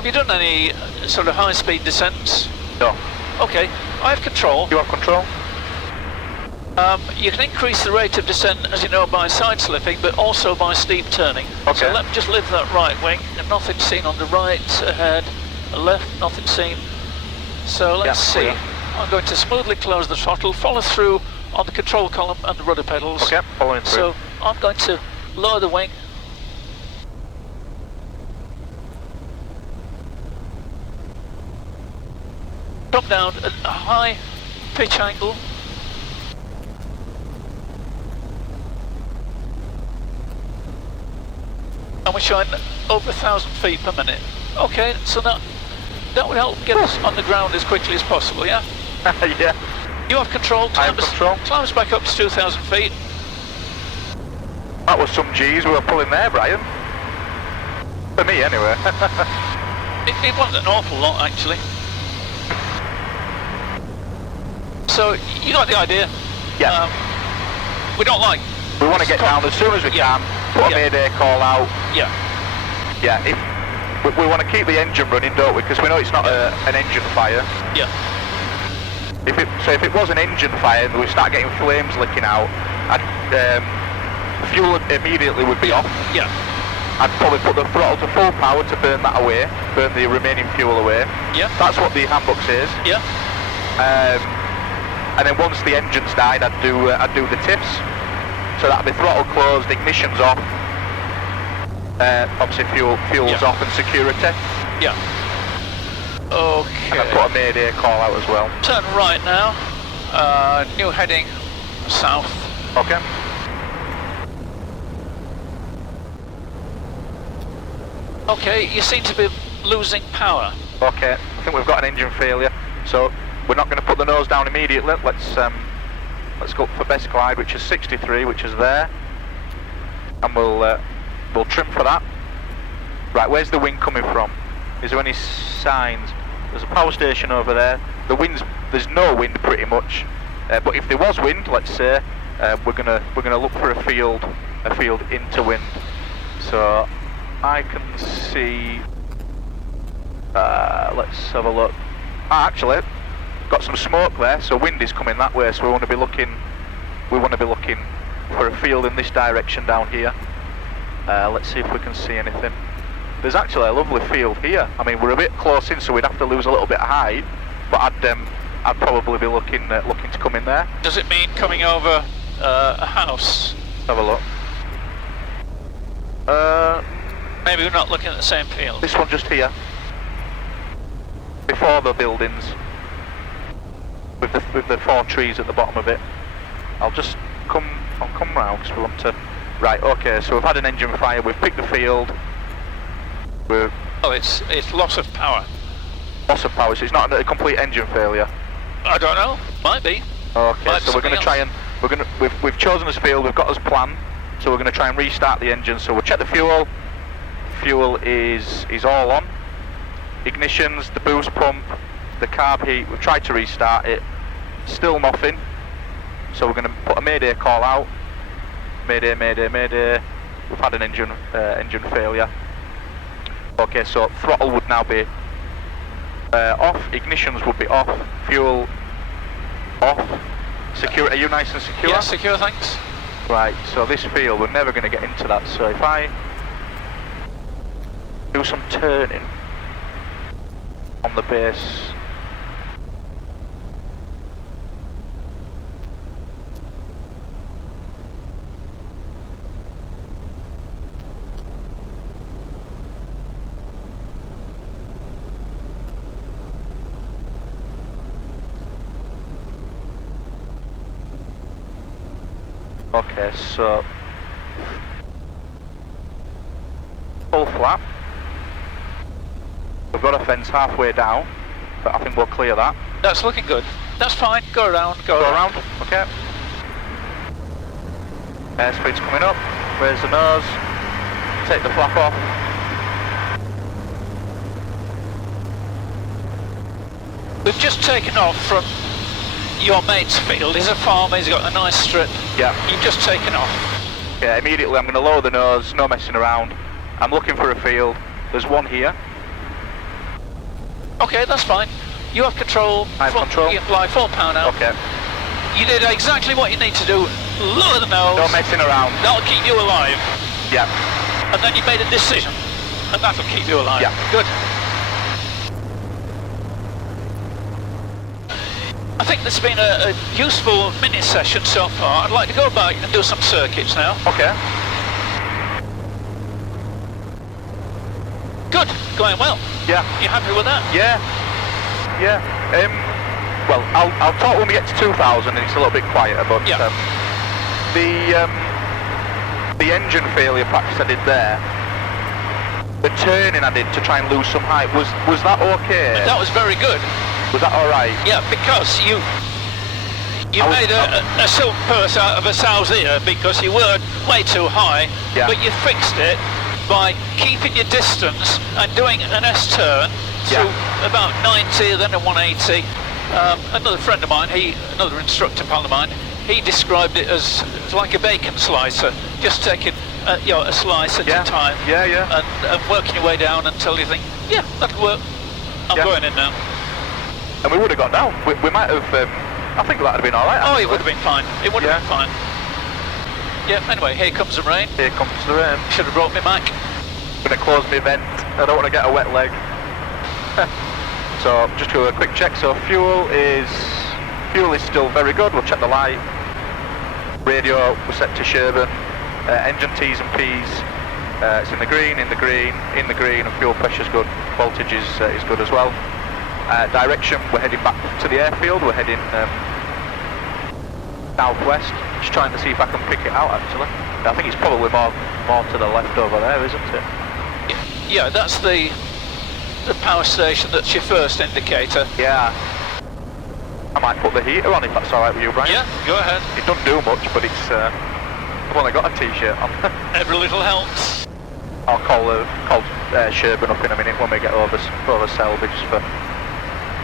Have you done any sort of high-speed descents? No. Okay, I have control. You have control? You can increase the rate of descent, as you know, by side slipping, but also by steep turning. Okay. So let me just lift that right wing, and nothing seen on the right, ahead, left, nothing seen. So let's see. Clear. I'm going to smoothly close the throttle, follow through on the control column and the rudder pedals. Okay, following through. So I'm going to lower the wing. Come down at a high pitch angle. And we're showing over 1,000 feet per minute. Okay, so that would help get us on the ground as quickly as possible, yeah? Yeah. You have control. I have control. Climb us back up to 2,000 feet. That was some G's we were pulling there, Brian. For me, anyway. It wasn't an awful lot, actually. So, you got the idea? Yeah. We don't like... We want to get down as soon as we can, put a mayday call out. Yeah. Yeah, if we want to keep the engine running, don't we? Because we know it's not an engine fire. Yeah. If it was an engine fire and we start getting flames licking out, fuel immediately would be off. Yeah. I'd probably put the throttle to full power to burn that away, burn the remaining fuel away. Yeah. That's what the handbook says. Yeah. And then once the engine's died, I'd do the tips. So that'd be throttle closed, ignition's off. Obviously fuel's off and security. Yeah. Okay. And I'd put a mayday call out as well. Turn right now. New heading south. Okay. Okay, you seem to be losing power. Okay, I think we've got an engine failure, so we're not going to put the nose down immediately. Let's go for best glide, which is 63, which is there, and we'll trim for that. Right, where's the wind coming from? Is there any signs? There's a power station over there. There's no wind pretty much, but if there was wind, let's say, we're gonna look for a field into wind. So I can see. Let's have a look. Actually, got some smoke there, so wind is coming that way. So we want to be looking for a field in this direction down here. Let's see if we can see anything. There's actually a lovely field here. I mean, we're a bit close in, so we'd have to lose a little bit of height. But I'd probably be looking to come in there. Does it mean coming over a house? Have a look. Maybe we're not looking at the same field. This one just here, before the buildings, with the 4 trees at the bottom of it. I'll come round because we want to. Right. Okay. So we've had an engine fire. We've picked the field. Oh, it's loss of power. Loss of power. So it's not a complete engine failure. I don't know. Might be. Okay. Might So we're going to try and we've chosen this field. We've got this plan. So we're going to try and restart the engine. So we'll check the fuel. Fuel is all on. Ignitions, the boost pump, the carb heat. We've tried to restart it. Still nothing. So we're going to put a mayday call out. Mayday, mayday, mayday. We've had an engine failure. Okay, so throttle would now be off. Ignitions would be off. Fuel off. Secure. Are you nice and secure? Yeah, secure. Thanks. Right. So this field, we're never going to get into that. So if I do some turning on the base. Okay, so full flap. We've got a fence halfway down, but I think we'll clear that. That's looking good. That's fine. Go around. Go around. Okay. Airspeed's coming up. Raise the nose. Take the flap off. We've just taken off from your mate's field. He's a farmer. He's got a nice strip. Yeah. You've just taken off. Yeah. Immediately, I'm going to lower the nose. No messing around. I'm looking for a field. There's one here. Okay, that's fine. You have control. I have control. You fly full power now. Okay. You did exactly what you need to do. Lower the nose. No messing around. That'll keep you alive. Yeah. And then you made a decision. And that'll keep you alive. Yeah. Good. I think this has been a useful mini session so far. I'd like to go back and do some circuits now. Okay. Good. Going well. Yeah. You happy with that? Yeah. Yeah. Well, I'll talk when we get to 2,000 and it's a little bit quieter, but Yeah. The engine failure practice I did there, the turning I did to try and lose some height, was that okay? That was very good. Was that alright? Yeah, because you made a silk purse out of a sow's ear because you were way too high, Yeah. but you fixed it by keeping your distance and doing an S-turn through about 90, then a 180. Another friend of mine, another instructor pal of mine, he described it as like a bacon slicer, just taking a slice at a time, and working your way down until you think, yeah, that'll work. I'm going in now. And we would have got down. We might have. I think that would have been all right. Oh, it would have been fine. It would have been fine. Yeah. Anyway, here comes the rain. Here comes the rain. Should have brought me Mac. I'm going to close my vent. I don't want to get a wet leg. So just do a quick check. So fuel is still very good. We'll check the light. Radio we're set to Sherburn. Engine T's and P's. It's in the green, and fuel pressure's good. Voltage is good as well. Direction, we're heading back to the airfield. We're heading southwest. Just trying to see if I can pick it out. Actually, I think it's probably more to the left over there, isn't it? Yeah, that's the power station. That's your first indicator. Yeah. I might put the heater on if that's all right with you, Brian. Yeah, go ahead. It doesn't do much, but it's. I've only got a t-shirt on. Every little helps. I'll call Sherburn up in a minute when we get over Selby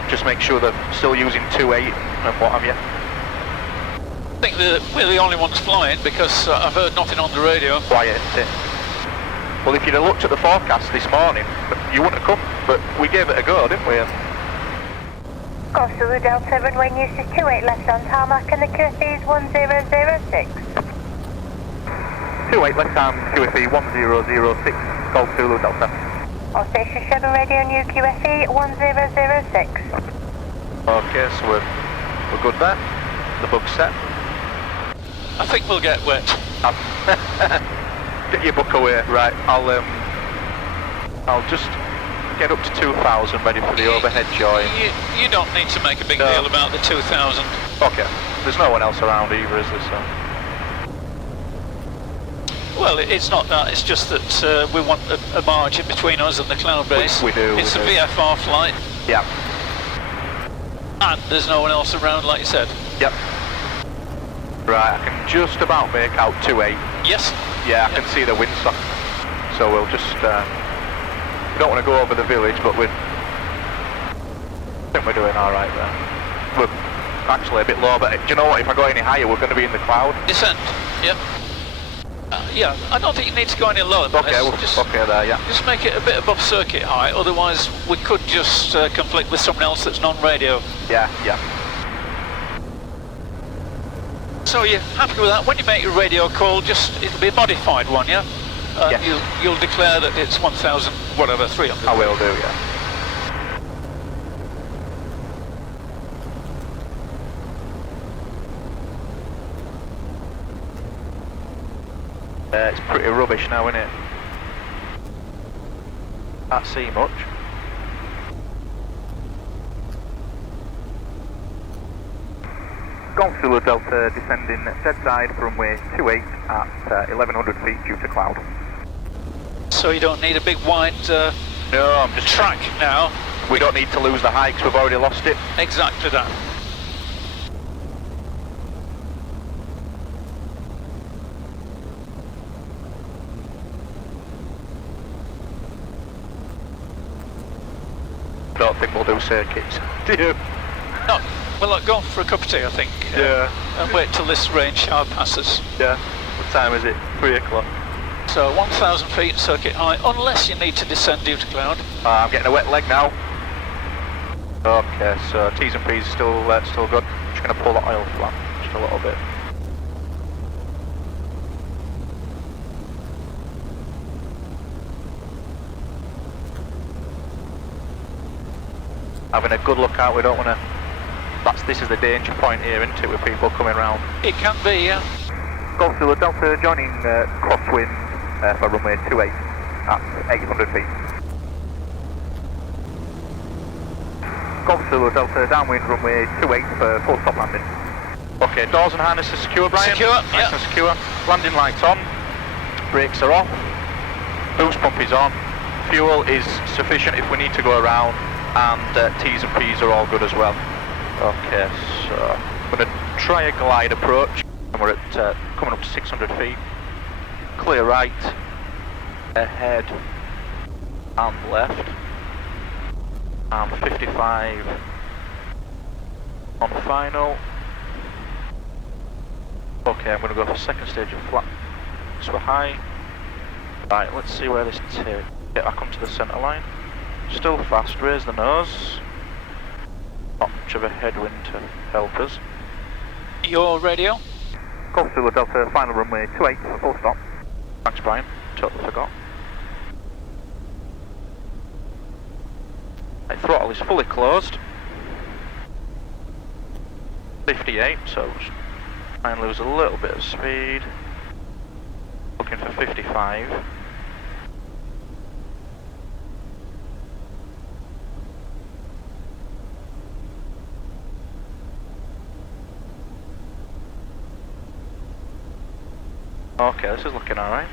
just make sure they're still using 2.8 and what have you. I think that we're the only ones flying because I've heard nothing on the radio. Quiet, isn't it? Well, if you'd have looked at the forecast this morning, you wouldn't have come, but we gave it a go, didn't we? Go through Delta runway news is 28 left on tarmac and the QFE is 1006. 28 left hand, QFE 1006, Golf Zulu Delta. All station Sherburn radio new QFE 1006. Okay, so we're good there. The bug's set. I think we'll get wet. Get your book away, right? I'll just get up to 2,000 ready for the overhead join. You don't need to make a big deal about the 2,000. Okay, there's no one else around either, is there? So. Well, it's not that, it's just that we want a margin between us and the cloud base. We do. It's a VFR flight. Yeah. And there's no one else around, like you said. Yep. Right, I can just about make out 2.8. Yes. Yeah, I can see the windsock. So we'll just, we don't want to go over the village, but I think we're doing alright there. We're actually a bit low, but do you know what, if I go any higher, we're going to be in the cloud. Descent, yep. Yeah, I don't think you need to go any lower than okay, this. We'll just okay there, yeah. Just make it a bit above circuit height, otherwise we could just conflict with someone else that's non-radio. Yeah, yeah. So you're happy with that? When you make your radio call, it'll be a modified one, yeah? Yes. You'll declare that it's 1,000, whatever, 300. I will do, yeah. It's pretty rubbish now, isn't it? Can't see much. Golf Zulu Delta descending dead side for runway 28 at 1,100 feet due to cloud. So you don't need a big wide No, I'm just track now. We don't need to lose the high because we've already lost it. Exactly that. I don't think we'll do circuits. Do you? No, well, look, go for a cup of tea, I think. Yeah. And wait till this rain shower passes. Yeah. What time is it? 3 o'clock. So 1,000 feet circuit height, unless you need to descend due to cloud. I'm getting a wet leg now. Okay, so T's and P's still good. Just going to pull the oil flap just a little bit. Having a good look out, we don't want to... This is the danger point here, isn't it, with people coming round? It can be, yeah. Golf Zulu Delta joining crosswind for runway 28 at 800 feet. Golf Zulu Delta downwind runway 28 for full stop landing. Okay, doors and harnesses secure, Brian? Secure, nice and secure. Landing lights on, brakes are off, boost pump is on, fuel is sufficient if we need to go around, and T's and P's are all good as well. Okay, so I'm going to try a glide approach, and we're at coming up to 600 feet. Clear right, ahead and left, and 55 on final. Okay, I'm going to go for second stage of flat, so we're high. Right, let's see where this takes. Get back onto the centre line. Still fast, raise the nose. Not much of a headwind to help us. Your radio? Golf Zulu Delta, final runway 28 for full stop. Thanks, Brian. Totally forgot. Right, throttle is fully closed. 58, so try and lose a little bit of speed. Looking for 55. Okay, this is looking alright.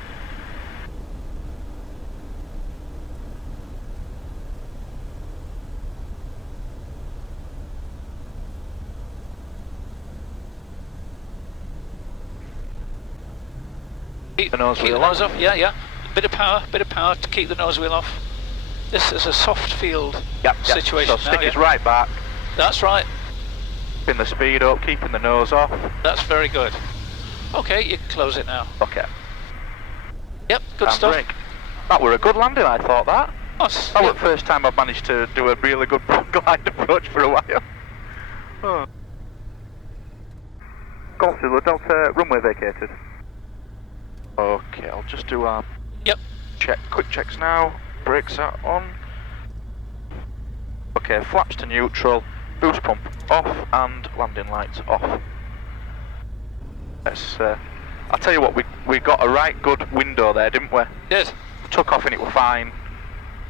Keep the nose wheel off, yeah. Bit of power to keep the nose wheel off. This is a soft field situation. So stick is right back. That's right. Keeping the speed up, keeping the nose off. That's very good. Okay, you can close it now. Okay. Yep, good stuff. Brake. That were a good landing, I thought that. Us, That was the first time I've managed to do a really good glide approach for a while. Oh. Golf Zulu Delta, runway vacated. Okay, I'll just do our quick checks now. Brakes are on. Okay, flaps to neutral, boost pump off, and landing lights off. Let's, I'll tell you what, we got a right good window there, didn't we? Yes. We took off and it was fine.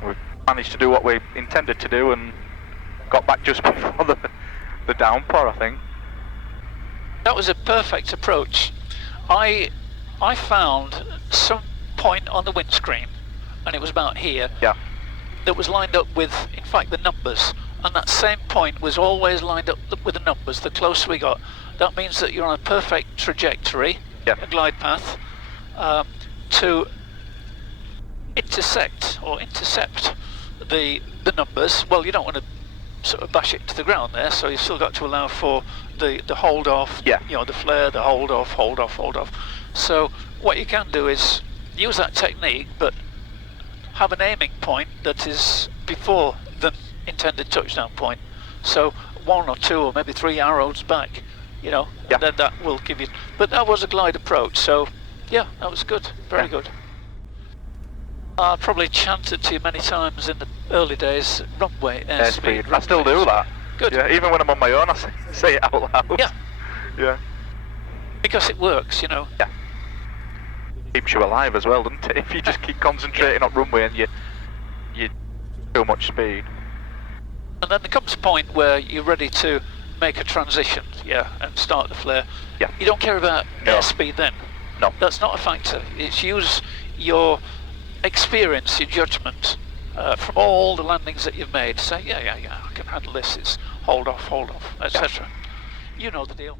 We managed to do what we intended to do and got back just before the downpour, I think. That was a perfect approach. I found some point on the windscreen, and it was about here, that was lined up with, in fact, the numbers. And that same point was always lined up with the numbers. The closer we got, that means that you're on a perfect trajectory, a glide path, to intercept the numbers. Well, you don't want to sort of bash it to the ground there, so you've still got to allow for the hold off, you know, the flare, the hold off. So what you can do is use that technique, but have an aiming point that is before the intended touchdown point. So 1 or 2 or maybe 3 arrows back, you know, and then that will give you. But that was a glide approach, so yeah, that was good, very good. I probably chanted to you many times in the early days, runway airspeed. I still do that. Good. Yeah, even when I'm on my own, I say it out loud. Yeah. Yeah. Because it works, you know. Yeah. Keeps you alive as well, doesn't it? If you just keep concentrating on runway and you too much speed. And then there comes a point where you're ready to make a transition, and start the flare. Yeah. You don't care about airspeed then. No. That's not a factor. It's use your experience, your judgment from all the landings that you've made. Say, I can handle this. It's hold off, etc. You know the deal.